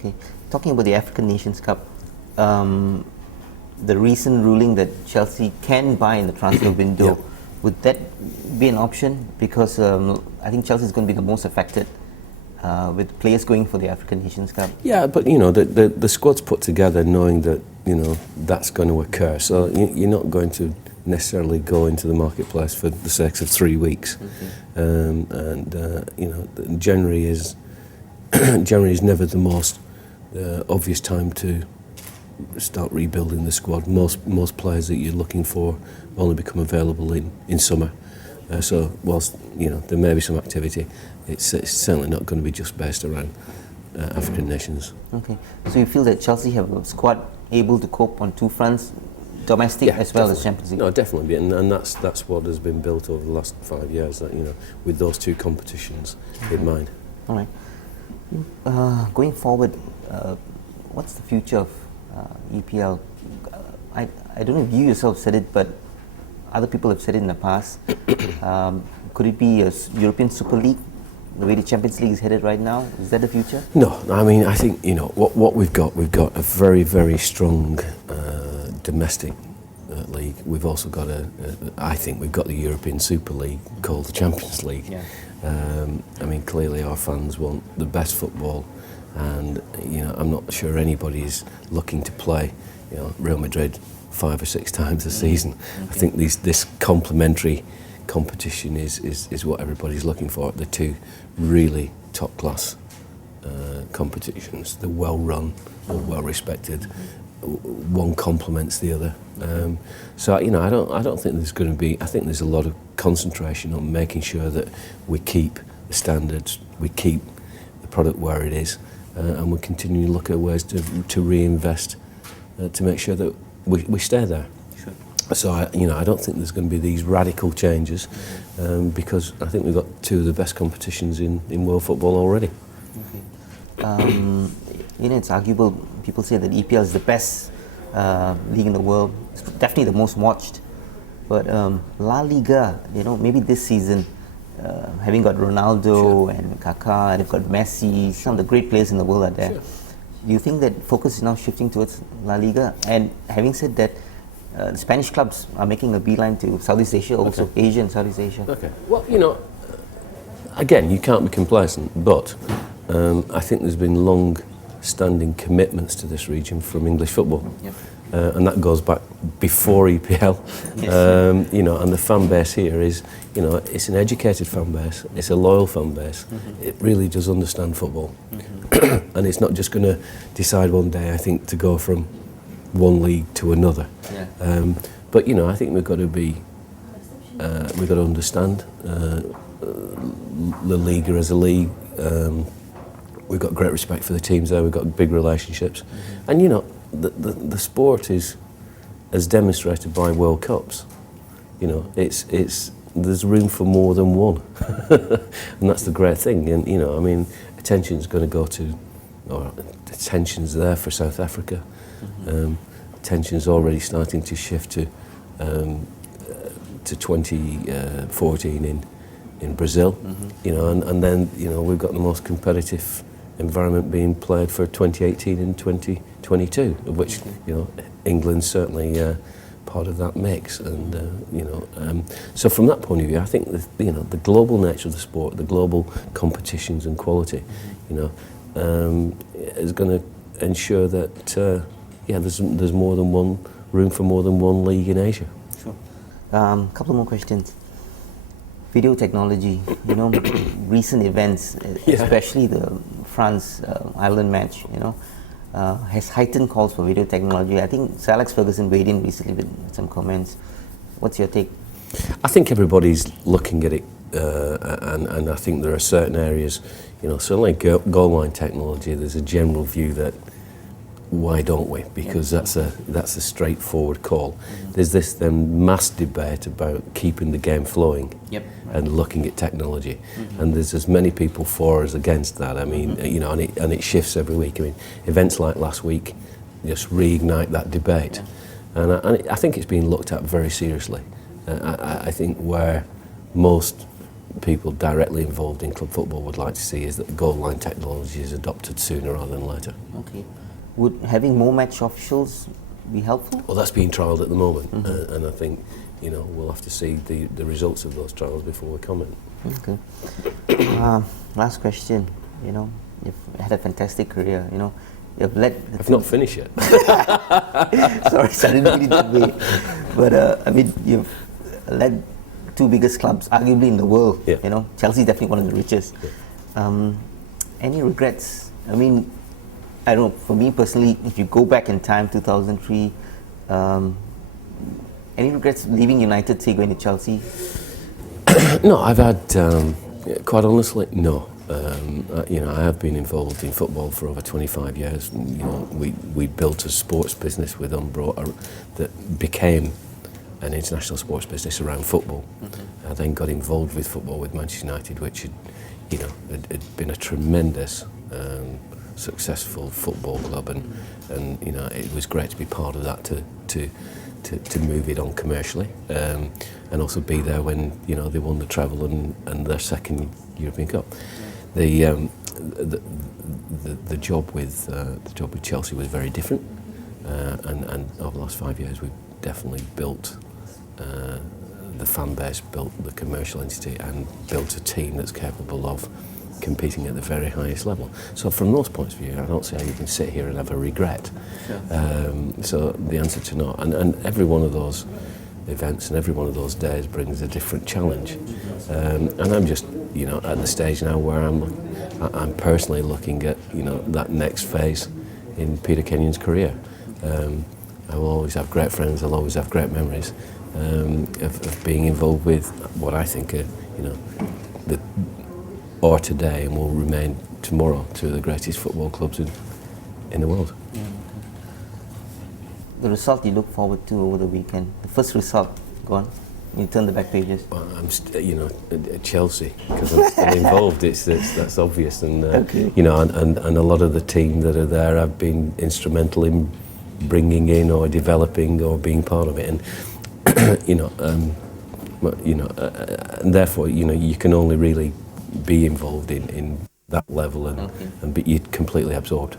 Okay, talking about the African Nations Cup, the recent ruling that Chelsea can buy in the transfer window, would that be an option? Because I think Chelsea is going to be the most affected with players going for the African Nations Cup. Yeah, but the squad's put together knowing that that's going to occur. So you're not going to necessarily go into the marketplace for the sake of 3 weeks. January is never the most obvious time to start rebuilding the squad. Most players that you're looking for only become available in summer. So whilst there may be some activity, it's certainly not going to be just based around African nations. Okay, so you feel that Chelsea have a squad able to cope on two fronts, domestic as well as Champions League? No, definitely, and that's what has been built over the last 5 years. That with those two competitions in mind. All right. Going forward, what's the future of EPL? I don't know if you yourself said it, but other people have said it in the past. Could it be a European Super League, the way the Champions League is headed right now? Is that the future? No, I mean, I think what we've got a very, very strong domestic league. We've also got I think we've got the European Super League called the Champions League. Yeah. I mean, clearly our fans want the best football, and I'm not sure anybody is looking to play Real Madrid 5 or 6 times a season. Okay. I think this complementary competition is what everybody's looking for. The two really top class competitions. They're well run, they're well respected. One complements the other. So I don't think there's going to be. I think there's a lot of concentration on making sure that we keep the standards, we keep the product where it is, and we continue to look at ways to reinvest to make sure that we stay there. Sure. So I don't think there's going to be these radical changes because I think we've got two of the best competitions in world football already. Okay. It's arguable. People say that EPL is the best league in the world. It's definitely the most watched. But La Liga, maybe this season, having got Ronaldo and Kaká, and they've got Messi, some of the great players in the world are there. Sure. Do you think that focus is now shifting towards La Liga? And having said that, the Spanish clubs are making a beeline to Southeast Asia, also Asia and Southeast Asia. Okay. Well, again, you can't be complacent, but I think there's been long-standing commitments to this region from English football. Yep. And that goes back before EPL. Yes. And the fan base here is, it's an educated fan base, it's a loyal fan base. It really does understand football. And it's not just going to decide one day, I think, to go from one league to another. Yeah. But I think we've got to understand La Liga as a league. We've got great respect for the teams there. We've got big relationships, and the sport is, as demonstrated by World Cups. There's room for more than one, and that's the great thing. And attention's going to go to, or attention's there for South Africa. Attention's already starting to shift to 2014 in Brazil. And then we've got the most competitive environment being played for 2018 and 2022, of which England's certainly part of that mix. And so from that point of view, I think the global nature of the sport, the global competitions and quality, is going to ensure that there's more than one room for more than one league in Asia. Sure. Couple more questions. Video technology, recent events, especially the France-Ireland match, has heightened calls for video technology. I think Sir Alex Ferguson weighed in recently with some comments. What's your take? I think everybody's looking at it, and I think there are certain areas, certainly goal line technology, there's a general view that why don't we? Because that's a straightforward call. There's this then mass debate about keeping the game flowing and looking at technology, and there's as many people for as against that. I mean, and it shifts every week. I mean, events like last week just reignite that debate, and I think it's being looked at very seriously. I think where most people directly involved in club football would like to see is that the goal line technology is adopted sooner rather than later. Okay. Would having more match officials be helpful? Well, that's being trialled at the moment, and I think we'll have to see the results of those trials before we comment. Okay. Last question. You've had a fantastic career. You've led. I've not finished yet. Sorry, I didn't mean it that way. But you've led two biggest clubs, arguably in the world. Yeah. Chelsea is definitely one of the richest. Yeah. Any regrets? I don't know. For me personally, if you go back in time, 2003, any regrets leaving United, say going to Chelsea? No, I've had, quite honestly, no. I have been involved in football for over 25 years. We built a sports business with Umbro that became an international sports business around football. I then got involved with football with Manchester United, which had been a tremendous successful football club, and it was great to be part of that, to move it on commercially, and also be there when they won the treble and their second European Cup. The job with Chelsea was very different, and over the last 5 years we've definitely built the fan base, built the commercial entity, and built a team that's capable of competing at the very highest level. So from those points of view, I don't see how you can sit here and have a regret. Sure. So the answer to no, and every one of those events and every one of those days brings a different challenge. And I'm just, at the stage now where I'm personally looking at, that next phase in Peter Kenyon's career. I will always have great friends. I'll always have great memories of being involved with what I think are, are today and will remain tomorrow two of the greatest football clubs in the world. Yeah, okay. The result you look forward to over the weekend, the first result, go on, you turn the back pages. Well, I'm at Chelsea, because I'm still involved. That's obvious, and okay. And a lot of the team that are there have been instrumental in bringing in or developing or being part of it, and and therefore you can only really be involved in that level and be completely absorbed.